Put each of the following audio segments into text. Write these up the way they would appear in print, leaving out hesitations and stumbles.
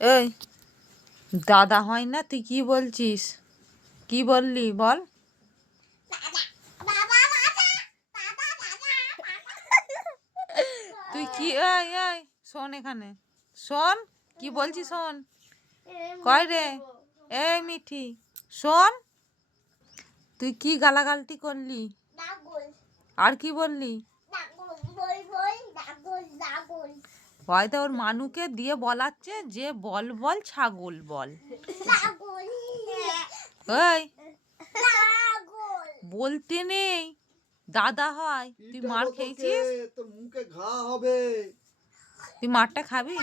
এই দাদা হয় না, তুই কি বলছিস? কি বললি বল? তুই কি এই এই শোন, এখানে শোন, কি বলছিস শোন। কয় রে, এই মিঠি শোন, তুই কি গালাগালটি করলি? আর কি বললি? হয়তো ওর মানুকে দিয়ে বলাচ্ছে যে বল বল ছাগল বল। এই বলতে নেই, দাদা হয়। তুই মার খেয়েছিস, তোর মুখে ঘা হবে। তুই মারটা খাবি।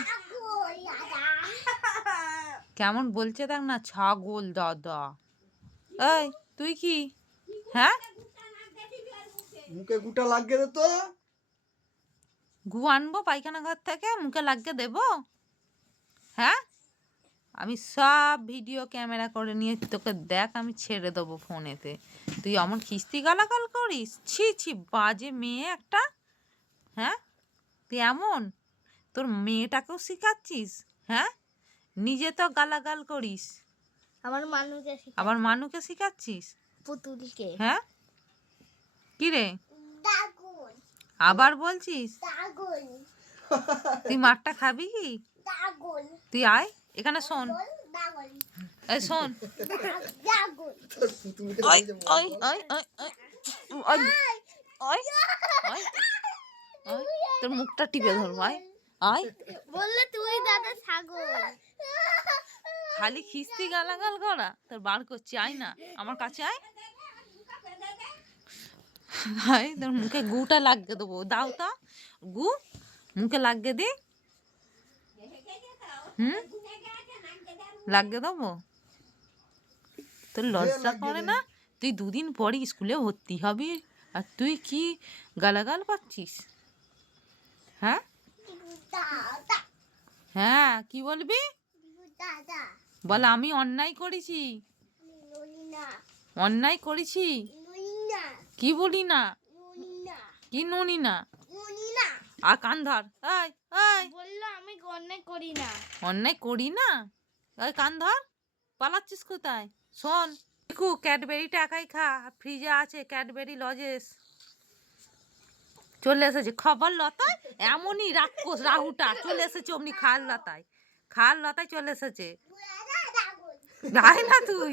কেমন বলছে দেখ না, ছাগল দাদা। এই তুই কি, হ্যাঁ মুখে গুটা লাগিয়ে দে তো। গু আনবো পায়খানা ঘর থেকে, মুখে লাগিয়ে দেবো? হ্যাঁ, আমি সব ভিডিও ক্যামেরা করে নিয়ে তোকে দেখ, আমি ছেড়ে দেবো ফোনেতে। তুই এমন খিস্তি গালাগাল করিস, ছি ছি, বাজে মেয়ে একটা। হ্যাঁ, তুই এমন, তোর মেয়েটাকেও শিখাচ্ছিস? হ্যাঁ, নিজে তো গালাগাল করিস, আবার মানুকে শিখাচ্ছিস। পুতুলকে। হ্যাঁ, কি রে আবার বলছিস? তুই মারটা খাবি কি? তুই আয় এখানে শোন, এই শোন, ওই ওই ওই ওই ওই ওই ওই ওই, তোর মুখটা টিপে ধরবো, আয় আয়। বললে তুই দাদা ছাগল। খালি খিস্তি গালাগাল করা তোর বার করছি, আয় না আমার কাছে আয়। আয়, তোর মুখে গুটা লাগিয়ে দেবো, দাও তা গু মুখে লাগিয়ে দি। লাগিয়ে দেবো? তোর লজ্জা করে না? তুই দুদিন পরে স্কুলে ভর্তি হবি আর তুই কি গালাগাল পাচ্ছিস? হ্যাঁ হ্যাঁ, কি বলবি বল? আমি অন্যায় করেছি, অন্যায় করেছি। কি বলি না? কি নুনি না? আর কান ধর, এই এই, বললো আমি অন্যায় করি না। অন্যায় করি না? ওই কান ধর, পালাচ্ছিস কোথায়? শোন, দেখু ক্যাডবেরিটা একাই খা, ফ্রিজে আছে ক্যাডবেরি লজেস। চলে এসেছে খবর লতায়, এমনই রাক্ষস রাহুটা চলে এসেছে অমনি খাল লতায়, খাল লতায় চলে এসেছে। আয় না তুই।